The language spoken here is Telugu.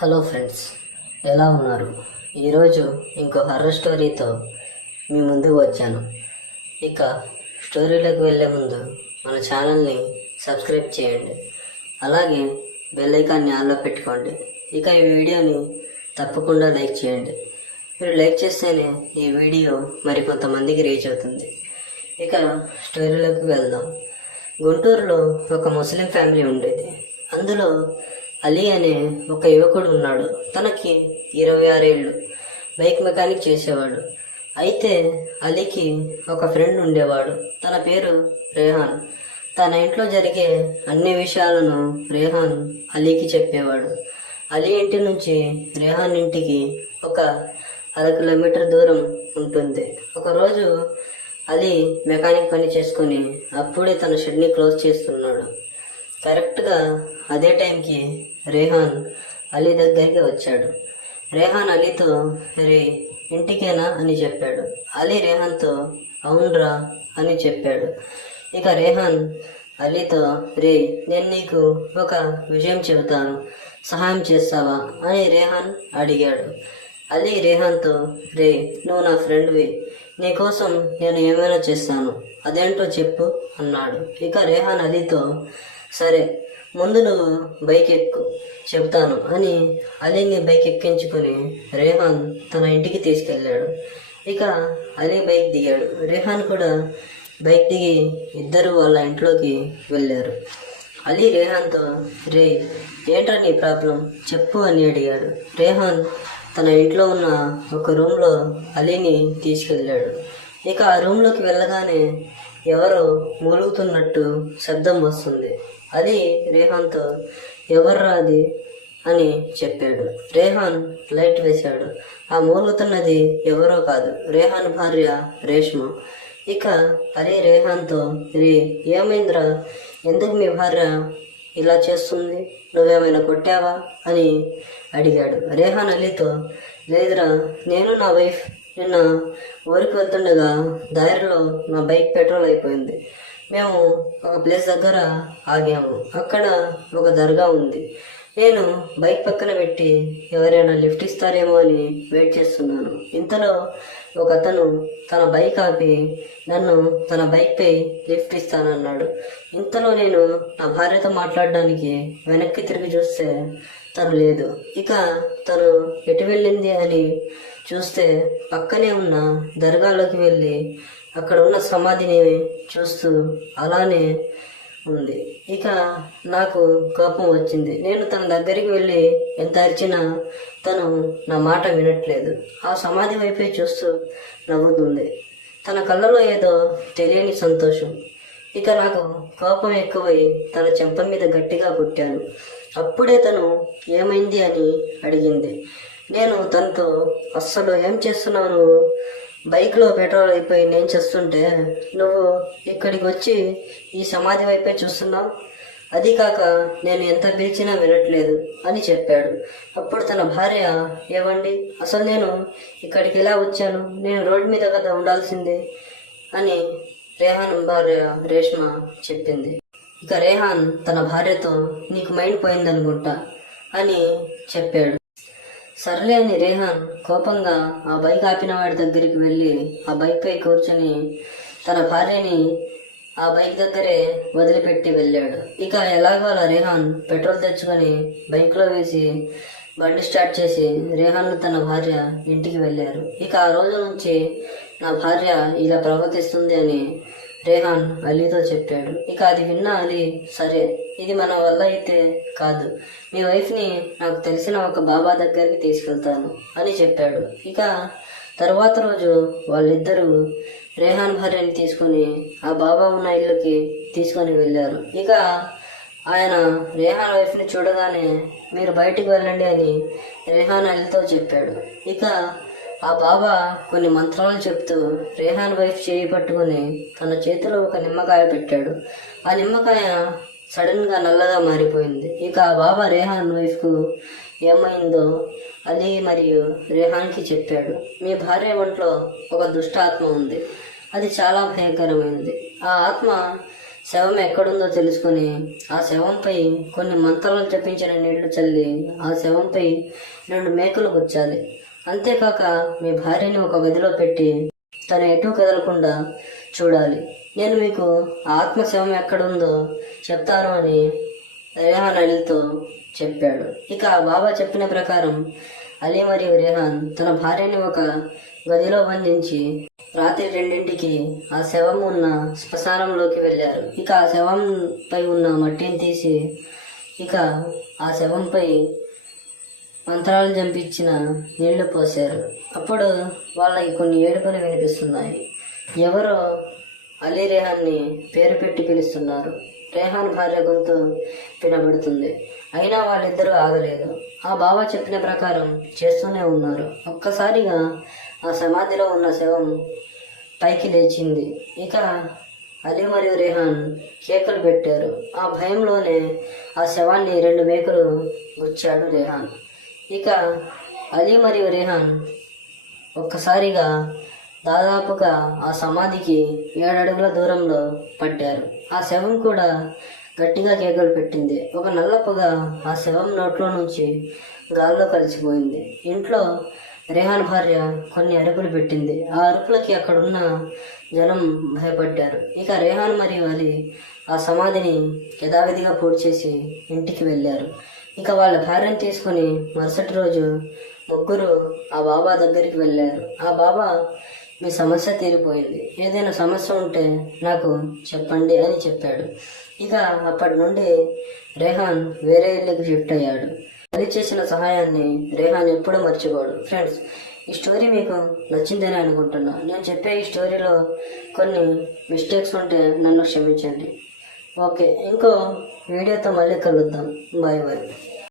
హలో ఫ్రెండ్స్, ఎలా ఉన్నారు? ఈరోజు ఇంకో హర్రర్ స్టోరీతో మీ ముందుకు వచ్చాను. ఇక స్టోరీలోకి వెళ్ళే ముందు మన ఛానల్ని సబ్స్క్రైబ్ చేయండి, అలాగే బెల్ ఐకాన్ని ఆన్లో పెట్టుకోండి. ఇక ఈ వీడియోని తప్పకుండా లైక్ చేయండి. మీరు లైక్ చేస్తేనే ఈ వీడియో మరికొంతమందికి రీచ్ అవుతుంది. ఇక స్టోరీలోకి వెళ్దాం. గుంటూరులో ఒక ముస్లిం ఫ్యామిలీ ఉండేది. అందులో అలీ అనే ఒక యువకుడు ఉన్నాడు. తనకి 26 ఏళ్ళు. బైక్ మెకానిక్ చేసేవాడు. అయితే అలీకి ఒక ఫ్రెండ్ ఉండేవాడు. తన పేరు రేహాన్. తన ఇంట్లో జరిగే అన్ని విషయాలను రేహాన్ అలీకి చెప్పేవాడు. అలీ ఇంటి నుంచి రేహాన్ ఇంటికి ఒక 1/2 కిలోమీటర్ దూరం ఉంటుంది. ఒకరోజు అలీ మెకానిక్ పని చేసుకుని అప్పుడే తన షెడ్ని క్లోజ్ చేస్తున్నాడు. కరెక్ట్గా అదే టైంకి రేహాన్ అలీ దగ్గరికి వచ్చాడు. రేహాన్ అలీతో, రే ఇంటికేనా అని చెప్పాడు. అలీ రేహాన్తో, అవునరా అని చెప్పాడు. ఇక రేహాన్ అలీతో, రే నేను నీకు ఒక విషయం చెబుతాను, సహాయం చేస్తావా అని రేహాన్ అడిగాడు. అలీ రేహాన్తో, రే నువ్వు నా ఫ్రెండ్వి, నీకోసం నేను ఏమైనా చేస్తాను, అదేంటో చెప్పు అన్నాడు. ఇక రేహాన్ అలీతో, సరే ముందు నువ్వు బైక్ ఎక్కు, చెబుతాను అని అలీని బైక్ ఎక్కించుకొని రేహాన్ తన ఇంటికి తీసుకెళ్ళాడు. ఇక అలీ బైక్ దిగాడు. రేహాన్ కూడా బైక్ దిగి ఇద్దరు వాళ్ళ ఇంట్లోకి వెళ్ళారు. అలీ రేహాన్తో, రే ఏంట్రా నీ ప్రాబ్లం చెప్పు అని అడిగాడు. రేహాన్ తన ఇంట్లో ఉన్న ఒక రూమ్లో అలీని తీసుకెళ్ళాడు. ఇక ఆ రూమ్లోకి వెళ్ళగానే ఎవరో మూలుగుతున్నట్టు శబ్దం వస్తుంది. అది రేహాన్తో, ఎవర్రా అది అని చెప్పాడు. రేహాన్ లైట్ వేశాడు. ఆ మూలుగుతున్నది ఎవరో కాదు, రేహాన్ భార్య రేష్మ. ఇక అలీ రేహాన్తో, రే ఏమైందిరా, ఎందుకు మీ భార్య ఇలా చేస్తుంది, నువ్వేమైనా కొట్టావా అని అడిగాడు. రేహాన్ అలీతో, లేదురా, నేను నా వైఫ్ నిన్న ఊరికి వెళ్తుండగా దారిలో నా బైక్ పెట్రోల్ అయిపోయింది. మేము ఒక ప్లేస్ దగ్గర ఆగాము. అక్కడ ఒక దర్గా ఉంది. నేను బైక్ పక్కన పెట్టి ఎవరైనా లిఫ్ట్ ఇస్తారేమో అని వెయిట్ చేస్తున్నాను. ఇంతలో ఒక అతను తన బైక్ ఆపి నన్ను తన బైక్పై లిఫ్ట్ ఇస్తానన్నాడు. ఇంతలో నేను నా భార్యతో మాట్లాడడానికి వెనక్కి తిరిగి చూస్తే తను లేదు. ఇక తను ఎటు వెళ్ళింది అని చూస్తే పక్కనే ఉన్న దర్గాలోకి వెళ్ళి అక్కడ ఉన్న సమాధిని చూస్తూ అలానే ఉంది. ఇక నాకు కోపం వచ్చింది. నేను తన దగ్గరికి వెళ్ళి ఎంత అరిచినా తను నా మాట వినట్లేదు. ఆ సమాధి వైపే చూస్తూ నవ్వుతుంది. తన కళ్ళలో ఏదో తెలియని సంతోషం. ఇక నాకు కోపం ఎక్కువై తన చెంప మీద గట్టిగా కొట్టాను. అప్పుడే తను ఏమైంది అని అడిగింది. నేను తనతో, అస్సలు ఏం చేస్తున్నాను, బైక్లో పెట్రోల్ అయిపోయి నేను చేస్తుంటే నువ్వు ఇక్కడికి వచ్చి ఈ సమాధి వైపే చూస్తున్నావు, అది కాక నేను ఎంత పిలిచినా వినట్లేదు అని చెప్పాడు. అప్పుడు తన భార్య, ఏవండి అసలు నేను ఇక్కడికి ఎలా వచ్చాను, నేను రోడ్డు మీద కదా ఉండాల్సిందే అని రేహాన్ భార్య రేష్మ చెప్పింది. ఇక రేహాన్ తన భార్యతో, నీకు మైండ్ పోయిందనుకుంటా అని చెప్పాడు. సర్లే అని రేహాన్ కోపంగా ఆ బైక్ ఆపిన వాడి దగ్గరికి వెళ్ళి ఆ బైక్పై కూర్చొని తన భార్యని ఆ బైక్ దగ్గరే వదిలిపెట్టి వెళ్ళాడు. ఇక ఎలాగో అలా రేహాన్ పెట్రోల్ తెచ్చుకొని బైక్లో వేసి బండి స్టార్ట్ చేసి రేహాన్ తన భార్య ఇంటికి వెళ్ళారు. ఇక ఆ రోజు నుంచి నా భార్య ఇలా ప్రవర్తిస్తుంది అని రేహాన్ అలీతో చెప్పాడు. ఇక అది విన్న అలీ, సరే ఇది మన వల్ల అయితే కాదు, మీ వైఫ్ని నాకు తెలిసిన ఒక బాబా దగ్గరికి తీసుకెళ్తాను అని చెప్పాడు. ఇక తరువాత రోజు వాళ్ళిద్దరూ రేహాన్ భార్యని తీసుకొని ఆ బాబా ఉన్న ఇల్లుకి తీసుకొని వెళ్ళారు. ఇక ఆయన రేహాన్ వైఫ్ని చూడగానే మీరు బయటికి వెళ్ళండి అని రేహాన్ అలీతో చెప్పాడు. ఇక ఆ బాబా కొన్ని మంత్రాలు చెప్తూ రేహాన్ వైఫ్ చేయి పట్టుకుని తన చేతిలో ఒక నిమ్మకాయ పెట్టాడు. ఆ నిమ్మకాయ సడన్గా నల్లగా మారిపోయింది. ఇక ఆ బాబా రేహాన్ వైఫ్కు ఏమైందో అలీ మరియు రేహాన్కి చెప్పాడు. మీ భార్య ఒంట్లో ఒక దుష్ట ఆత్మ ఉంది, అది చాలా భయంకరమైనది. ఆ ఆత్మ శవం ఎక్కడుందో తెలుసుకొని ఆ శవంపై కొన్ని మంత్రాలు జపించిన నీళ్లు చల్లి ఆ శవంపై 2 మేకలు గుచ్చాలి. అంతేకాక మీ భార్యని ఒక గదిలో పెట్టి తను ఎటూ కదలకుండా చూడాలి. నేను మీకు ఆత్మ శవం ఎక్కడుందో చెప్తాను అని రేహాన్ అలీతో చెప్పాడు. ఇక ఆ బాబా చెప్పిన ప్రకారం అలీ మరియు రేహాన్ తన భార్యని ఒక గదిలో బంధించి రాత్రి 2ంటికి ఆ శవం ఉన్న శ్మశానంలోకి వెళ్ళారు. ఇక ఆ శవంపై ఉన్న మట్టిని తీసి ఇక ఆ శవంపై మంత్రాలు జంపించిన నీళ్లు పోశారు. అప్పుడు వాళ్ళకి కొన్ని ఏడుపులు వినిపిస్తున్నాయి. ఎవరో అలీ రేహాన్ని పేరు పెట్టి పిలుస్తున్నారు. రేహాన్ భార్య గొంతు వినబడుతుంది. అయినా వాళ్ళిద్దరూ ఆగలేదు. ఆ బాబా చెప్పిన ప్రకారం చేస్తూనే ఉన్నారు. ఒక్కసారిగా ఆ సమాధిలో ఉన్న శవం పైకి లేచింది. ఇక అలీ మరియు రేహాన్ కేకలు పెట్టారు. ఆ భయంలోనే ఆ శవాన్ని 2 మేకలు గుచ్చాడు రేహాన్. ఇక అలీ మరియు రేహాన్ ఒక్కసారిగా దాదాపుగా ఆ సమాధికి 7 అడుగుల దూరంలో పడ్డారు. ఆ శవం కూడా గట్టిగా కేకలు పెట్టింది. ఒక నల్ల పొగ ఆ శవం నోట్లో నుంచి గాల్లో కలిసిపోయింది. ఇంట్లో రేహాన్ భార్య కొన్ని అరుపులు పెట్టింది. ఆ అరుపులకి అక్కడున్న జనం భయపడ్డారు. ఇక రేహాన్ మరియు అలీ ఆ సమాధిని యథావిధిగా పూర్తి చేసి ఇంటికి వెళ్ళారు. ఇక వాళ్ళ భార్యను తీసుకొని మరుసటి రోజు ముగ్గురు ఆ బాబా దగ్గరికి వెళ్ళారు. ఆ బాబా మీ సమస్య తీరిపోయింది, ఏదైనా సమస్య ఉంటే నాకు చెప్పండి అని చెప్పాడు. ఇక అప్పటి నుండి రేహాన్ వేరే ఇల్లుకి షిఫ్ట్ అయ్యాడు. అలీ చేసిన సహాయాన్ని రేహాన్ ఎప్పుడూ మర్చిపోడు. ఫ్రెండ్స్, ఈ స్టోరీ మీకు నచ్చిందని అనుకుంటున్నా. నేను చెప్పే ఈ స్టోరీలో కొన్ని మిస్టేక్స్ ఉంటే నన్ను క్షమించండి. ఓకే, ఇంకో వీడియోతో మళ్ళీ కలుద్దాం. Bye bye.